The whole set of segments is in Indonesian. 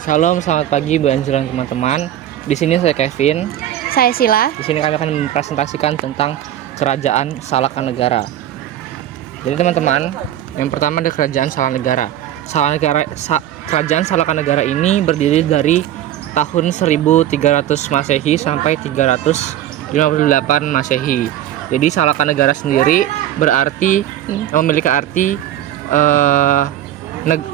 Shalom, selamat pagi Bu Anjel dan teman-teman. Di sini saya Kevin. Saya Sila. Di sini kami akan mempresentasikan tentang Kerajaan Salakanegara. Jadi teman-teman, yang pertama ada Kerajaan Salakanegara. Kerajaan Salakanegara ini berdiri dari tahun 1300 Masehi sampai 358 Masehi. Jadi Salakanegara sendiri berarti memiliki arti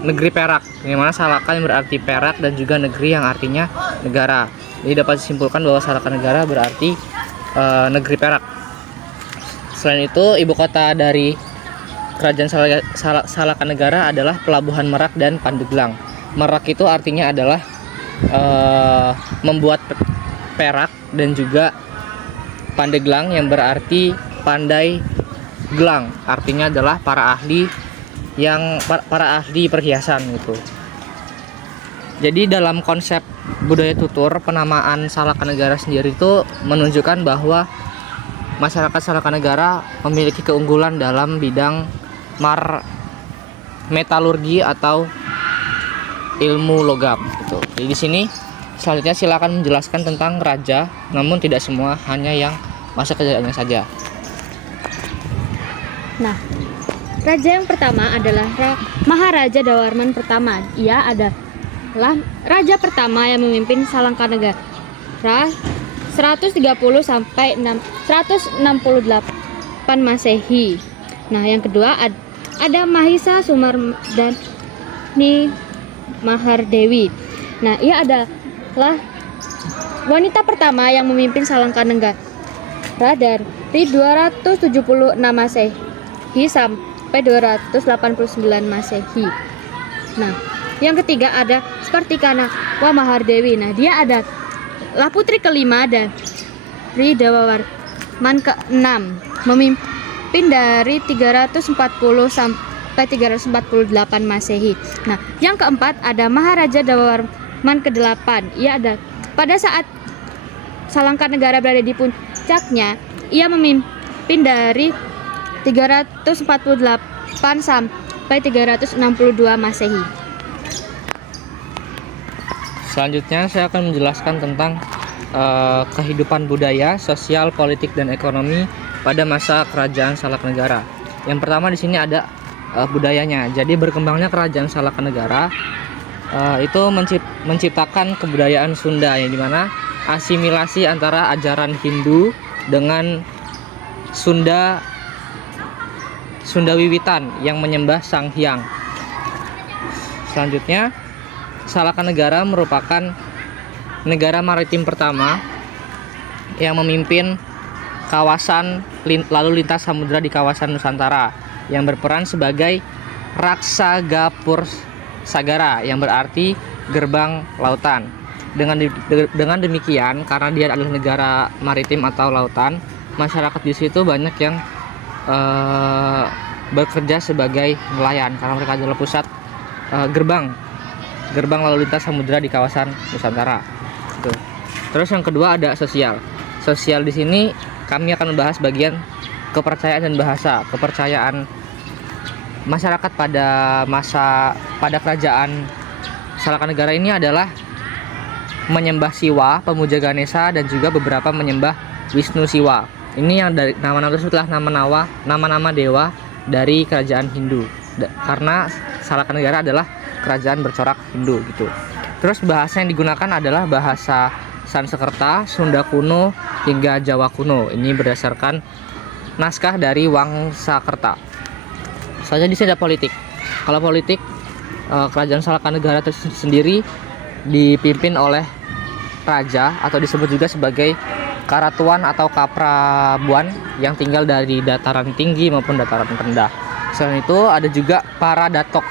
negeri perak, yang mana Salakan berarti perak dan juga negeri yang artinya negara. Jadi dapat disimpulkan bahwa Salakanegara berarti negeri perak. Selain itu, ibu kota dari Kerajaan Salakanegara adalah Pelabuhan Merak dan Pandeglang. Merak itu artinya adalah membuat perak, dan juga Pandeglang yang berarti pandai gelang, artinya adalah para ahli perhiasan gitu. Jadi dalam konsep budaya tutur, penamaan Salakanegara sendiri itu menunjukkan bahwa masyarakat Salakanegara memiliki keunggulan dalam bidang metalurgi atau ilmu logam gitu. Jadi di sini selanjutnya silakan menjelaskan tentang raja, namun tidak semua, hanya yang masa kejayaannya saja. Nah, raja yang pertama adalah Maharaja Dawarman pertama. Ia adalah raja pertama yang memimpin Salakanegara 130 sampai 168 Masehi. Nah, yang kedua ada Mahisa Sumardani Mahardewi. Nah, ia adalah wanita pertama yang memimpin Salakanegara dari 276 Masehi sampai 289 Masehi. Nah, yang ketiga ada Spartikana Mahardewi. Nah, dia adalah putri kelima dari Dawarman ke-6, memimpin dari 340 sampai 348 Masehi. Nah, yang keempat ada Maharaja Dawarman ke-8. Ia ada pada saat Salakanegara berada di puncaknya, ia memimpin dari 348 sampai 362 Masehi. Selanjutnya saya akan menjelaskan tentang kehidupan budaya, sosial, politik, dan ekonomi pada masa Kerajaan Salakanegara. Yang pertama di sini ada budayanya. Jadi berkembangnya Kerajaan Salakanegara itu menciptakan kebudayaan Sunda, yang dimana asimilasi antara ajaran Hindu dengan Sunda Wiwitan yang menyembah Sang Hyang. Selanjutnya, Salakanegara merupakan negara maritim pertama yang memimpin kawasan lalu lintas samudera di kawasan Nusantara, yang berperan sebagai Raksa Gapur Sagara, yang berarti gerbang lautan. Dengan demikian, karena dia adalah negara maritim atau lautan, masyarakat di situ banyak yang bekerja sebagai nelayan, karena mereka adalah pusat gerbang lalu lintas samudera di kawasan Nusantara. Gitu. Terus yang kedua ada sosial. Sosial di sini kami akan membahas bagian kepercayaan dan bahasa. Kepercayaan masyarakat pada kerajaan Salakanegara ini adalah menyembah Siwa, pemuja Ganesha, dan juga beberapa menyembah Wisnu Siwa. Ini yang dari nama-nama tersebut adalah nama-nama dewa dari kerajaan Hindu. Karena Salakanegara adalah kerajaan bercorak Hindu gitu. Terus bahasa yang digunakan adalah bahasa Sanskerta, Sunda kuno, hingga Jawa kuno. Ini berdasarkan naskah dari Wangsakerta. Selanjutnya di sini ada politik. Kalau politik, kerajaan Salakanegara sendiri dipimpin oleh raja, atau disebut juga sebagai Karatuan atau Kaprabuan, yang tinggal dari dataran tinggi maupun dataran rendah. Selain itu ada juga para datuk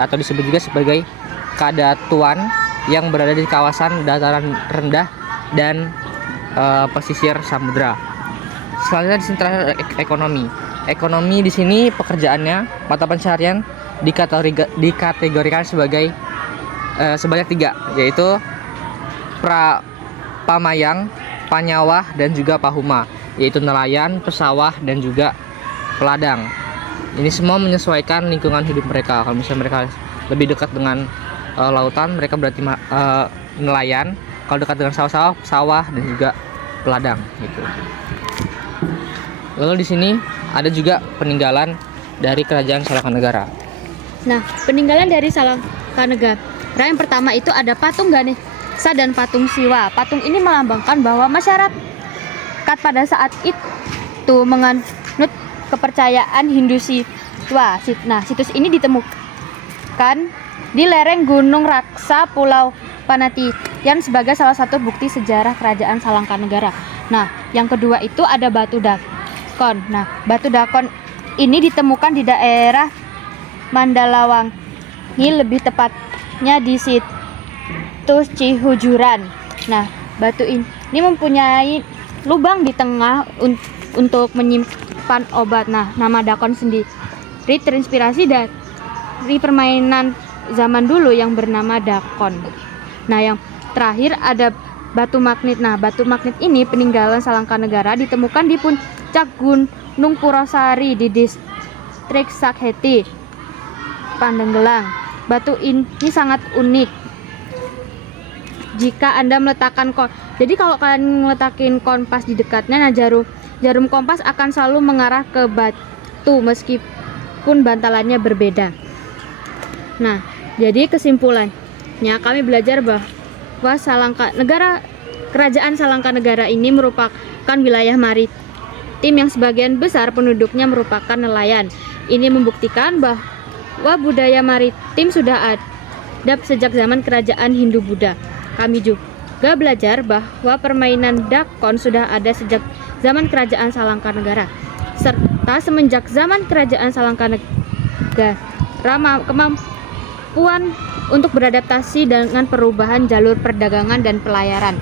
atau disebut juga sebagai Kadatuan, yang berada di kawasan dataran rendah dan pesisir samudra. Selanjutnya di sini terakhir ekonomi. Ekonomi di sini pekerjaannya, mata pencaharian dikategorikan sebagai sebanyak 3, yaitu pamayang, panyawah, dan juga pahuma, yaitu nelayan, pesawah, dan juga peladang. Ini semua menyesuaikan lingkungan hidup mereka. Kalau misalnya mereka lebih dekat dengan lautan mereka berarti nelayan. Kalau dekat dengan sawah dan juga peladang gitu. Lalu di sini ada juga peninggalan dari kerajaan Salangkanegara. Nah, peninggalan dari Salangkanegara yang pertama itu ada patung Ganesha dan patung Siwa. Patung ini melambangkan bahwa masyarakat pada saat itu menganut kepercayaan Hindu Siwa. Nah, situs ini ditemukan di lereng Gunung Raksa Pulau Panantian sebagai salah satu bukti sejarah kerajaan Salangkanegara. Nah, yang kedua itu ada batu dakon. Nah, batu dakon ini ditemukan di daerah Mandalawangi, lebih tepatnya di situs Cihujuran. Nah, batu ini mempunyai lubang di tengah untuk menyimpan obat. Nah, nama dakon sendiri terinspirasi dari permainan zaman dulu yang bernama dakon. Nah, yang terakhir ada batu magnet. Nah, batu magnet ini peninggalan Salangkanegara ditemukan di puncak Gunung Purwosari di distrik Sakheti, Pandeglang. Batu ini sangat unik. Jika Anda meletakkan jadi kalau kalian meletakin kompas di dekatnya, nah jarum kompas akan selalu mengarah ke batu meskipun bantalannya berbeda. Nah, jadi kesimpulannya kami belajar bahwa kerajaan Salangkanegara ini merupakan wilayah maritim yang sebagian besar penduduknya merupakan nelayan. Ini membuktikan bahwa budaya maritim sudah ada sejak zaman kerajaan Hindu-Buddha. Kami juga belajar bahwa permainan dakon sudah ada sejak zaman kerajaan Salangkanegara. Serta semenjak zaman kerajaan Salangkanegara, kemampuan untuk beradaptasi dengan perubahan jalur perdagangan dan pelayaran.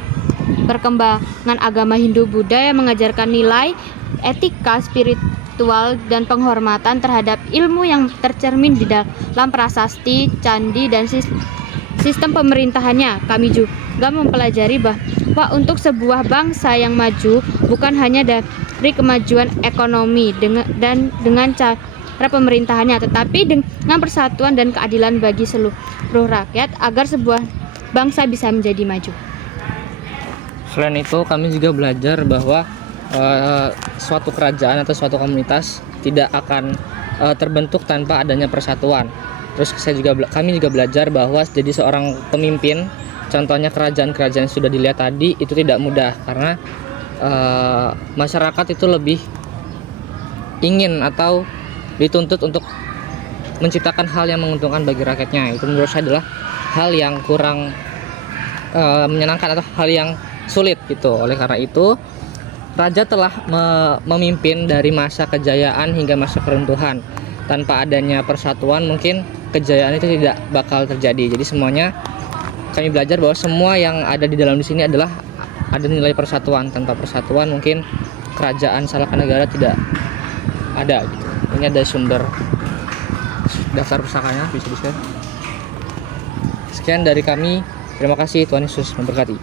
Perkembangan agama Hindu-Buddha yang mengajarkan nilai etika, spiritual, dan penghormatan terhadap ilmu yang tercermin di dalam prasasti, candi, dan sistem pemerintahannya. Kami juga mempelajari bahwa untuk sebuah bangsa yang maju bukan hanya dari kemajuan ekonomi dengan cara pemerintahannya, tetapi dengan persatuan dan keadilan bagi seluruh rakyat agar sebuah bangsa bisa menjadi maju. Selain itu, kami juga belajar bahwa suatu kerajaan atau suatu komunitas tidak akan terbentuk tanpa adanya persatuan. Terus kami juga belajar bahwa jadi seorang pemimpin, contohnya kerajaan-kerajaan yang sudah dilihat tadi, itu tidak mudah karena masyarakat itu lebih ingin atau dituntut untuk menciptakan hal yang menguntungkan bagi rakyatnya. Itu menurut saya adalah hal yang kurang menyenangkan atau hal yang sulit gitu. Oleh karena itu, raja telah memimpin dari masa kejayaan hingga masa keruntuhan. Tanpa adanya persatuan mungkin kejayaan itu tidak bakal terjadi. Jadi semuanya kami belajar bahwa semua yang ada di dalam di sini adalah ada nilai persatuan. Tanpa persatuan mungkin kerajaan Salangkanegara tidak ada gitu. Ini ada sumber daftar pusakanya, bisa di-share. Sekian dari kami. Terima kasih, Tuhan Yesus memberkati.